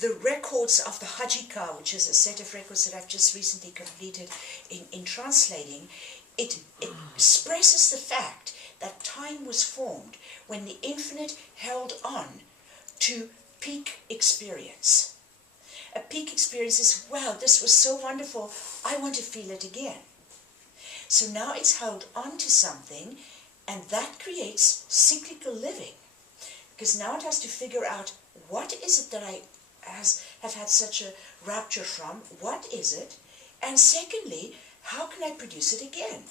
the records of the Hajika, which is a set of records that I've just recently completed in translating, it expresses the fact that time was formed when the infinite held on to peak experience. A peak experience is, wow, this was so wonderful, I want to feel it again. So now it's held on to something, and that creates cyclical living. Because now it has to figure out, what is it that I have had such a rapture from? What is it? And secondly, how can I produce it again?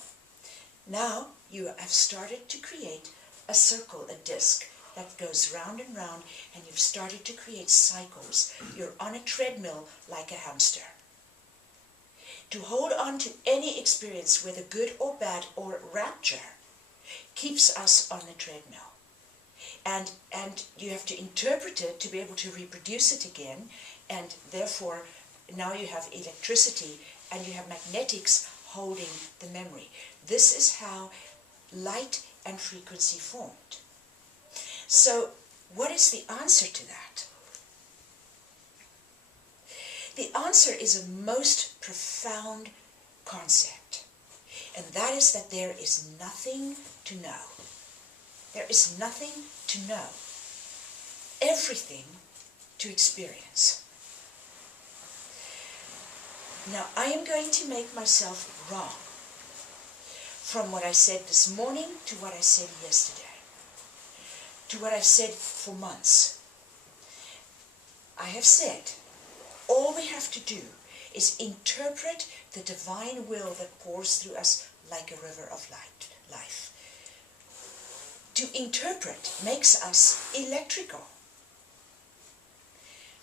Now you have started to create a circle, a disc, that goes round and round, and you've started to create cycles. You're on a treadmill like a hamster. To hold on to any experience, whether good or bad or rapture, keeps us on the treadmill. And you have to interpret it to be able to reproduce it again, and therefore now you have electricity and you have magnetics holding the memory. This is how light and frequency formed. So what is the answer to that? The answer is a most profound concept, and that is that there is nothing to know. There is nothing to know. Everything to experience. Now, I am going to make myself wrong from what I said this morning to what I said yesterday, to what I've said for months. I have said, all we have to do is interpret the divine will that pours through us like a river of life. To interpret makes us electrical.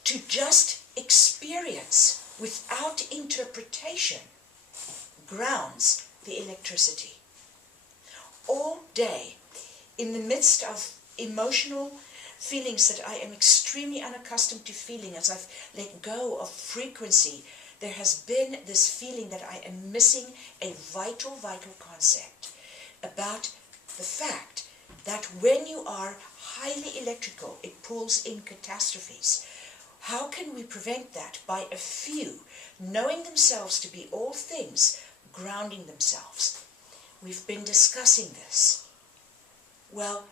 To just experience without interpretation grounds the electricity. All day, in the midst of emotional feelings that I am extremely unaccustomed to feeling, as I've let go of frequency, there has been this feeling that I am missing a vital concept about the fact that when you are highly electrical, it pulls in catastrophes. How can we prevent that? By a few, knowing themselves to be all things, grounding themselves. We've been discussing this. Well,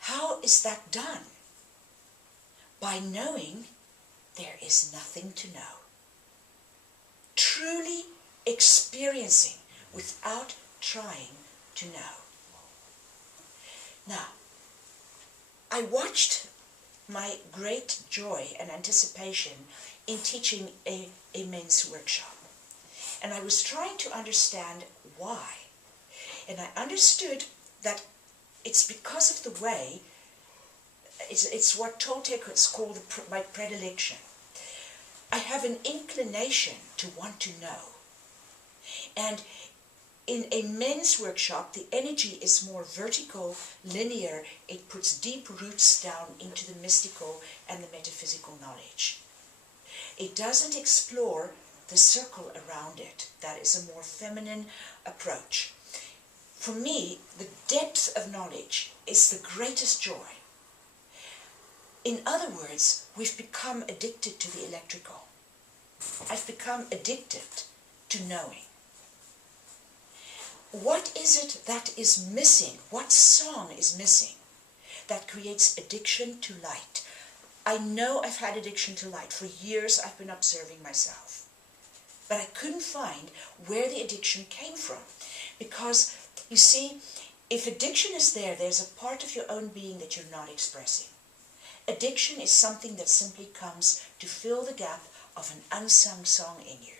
how is that done? By knowing there is nothing to know. Truly experiencing without trying to know. Now, I watched my great joy and anticipation in teaching a men's workshop. And I was trying to understand why. And I understood that it's because of the way, it's what Toltec is called my predilection. I have an inclination to want to know. And in a men's workshop, the energy is more vertical, linear. It puts deep roots down into the mystical and the metaphysical knowledge. It doesn't explore the circle around it. That is a more feminine approach. For me, the depth of knowledge is the greatest joy. In other words, we've become addicted to the electrical. I've become addicted to knowing. What is it that is missing? What song is missing that creates addiction to light? I know I've had addiction to light. For years I've been observing myself. But I couldn't find where the addiction came from. Because, you see, if addiction is there, there's a part of your own being that you're not expressing. Addiction is something that simply comes to fill the gap of an unsung song in you.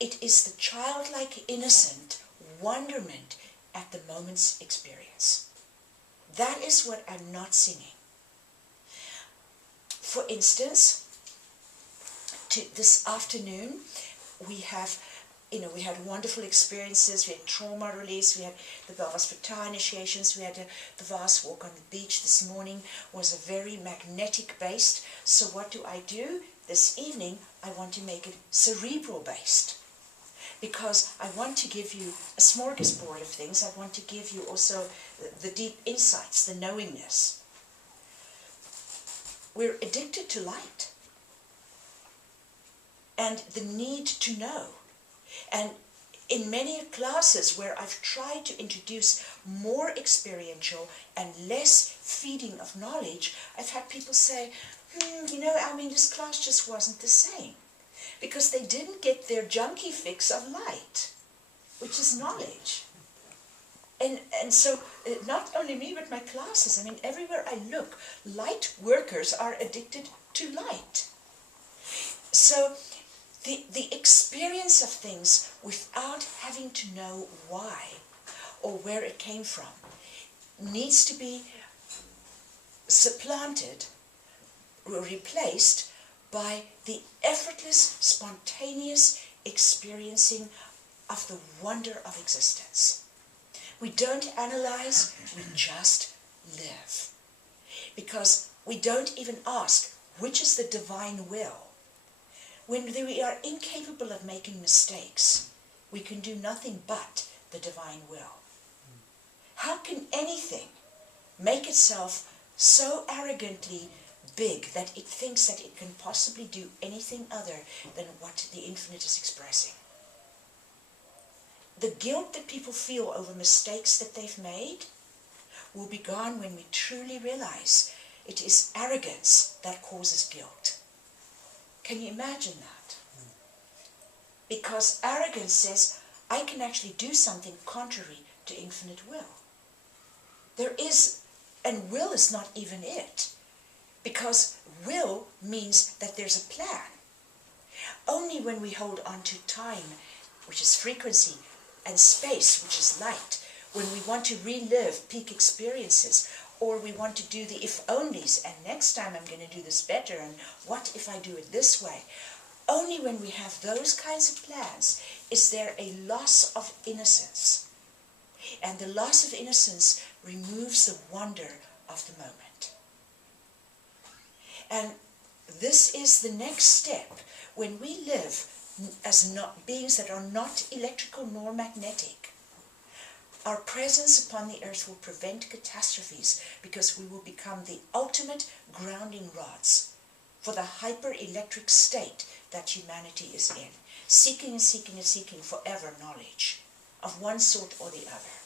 It is the childlike, innocent wonderment at the moment's experience. That is what I'm not singing. For instance, this afternoon, we had wonderful experiences. We had trauma release, we had the Bhavasvata initiations, we had the vast walk on the beach. This morning was a very magnetic based. So what do? This evening, I want to make it cerebral based. Because I want to give you a smorgasbord of things. I want to give you also the deep insights, the knowingness. we're addicted to light and the need to know. And in many classes where I've tried to introduce more experiential and less feeding of knowledge, I've had people say, this class just wasn't the same. Because they didn't get their junkie fix of light, which is knowledge. And so, not only me, but my classes, everywhere I look, light workers are addicted to light. So, the experience of things without having to know why or where it came from needs to be supplanted or replaced by the effortless, spontaneous experiencing of the wonder of existence. We don't analyze, we just live. Because we don't even ask, which is the divine will? When we are incapable of making mistakes, we can do nothing but the divine will. How can anything make itself so arrogantly big that it thinks that it can possibly do anything other than what the infinite is expressing? The guilt that people feel over mistakes that they've made will be gone when we truly realize it is arrogance that causes guilt. Can you imagine that? Because arrogance says, I can actually do something contrary to infinite will. There is, and will is not even it. Because will means that there's a plan. Only when we hold on to time, which is frequency, and space, which is light, when we want to relive peak experiences, or we want to do the if-onlys, and next time I'm going to do this better, and what if I do it this way? Only when we have those kinds of plans is there a loss of innocence. And the loss of innocence removes the wonder of the moment. And this is the next step when we live as beings that are not electrical nor magnetic. Our presence upon the earth will prevent catastrophes because we will become the ultimate grounding rods for the hyper-electric state that humanity is in, seeking and seeking and seeking forever knowledge of one sort or the other.